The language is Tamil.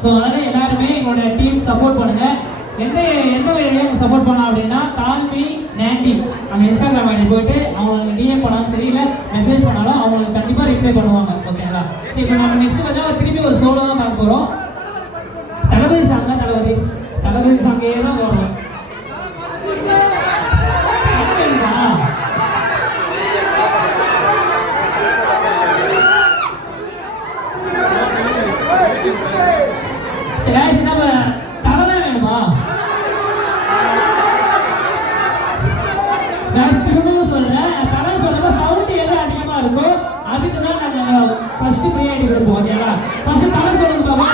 ஸோ அதனால் எல்லாருமே எங்களோட டீம் சப்போர்ட் பண்ணுங்க. எந்த வழியிலையும் சப்போர்ட் பண்ணலாம் அப்படின்னா கால்மி நேண்டி அந்த இன்ஸ்டாகிராம் ஐடி போயிட்டு அவங்களுக்கு டிஎம் பண்ணாலும் சரி இல்லை மெசேஜ் பண்ணாலும் அவங்களுக்கு கண்டிப்பாக ரிப்ளை பண்ணுவாங்க. ஓகேங்களா? சரி, இப்போ நம்ம நெக்ஸ்ட் வந்து திருப்பி ஒரு சோலோ தான் பார்க்க போகிறோம். தளபதி சாங் தான். தளபதி சாங்கே தான் போடுறோம். சரி, நம்ம தலை வேணுமா? திரும்பவும் சொல்றேன், தலை சொல்றப்ப சவுண்ட் எது அதிகமா இருக்கோ அதுக்கு தான் நாங்க ஃபர்ஸ்ட் ப்ரியாரிட்டி கொடுப்போம். ஓகேங்களா? ஃபர்ஸ்ட் தலை சொல்லுங்க பாப்பா.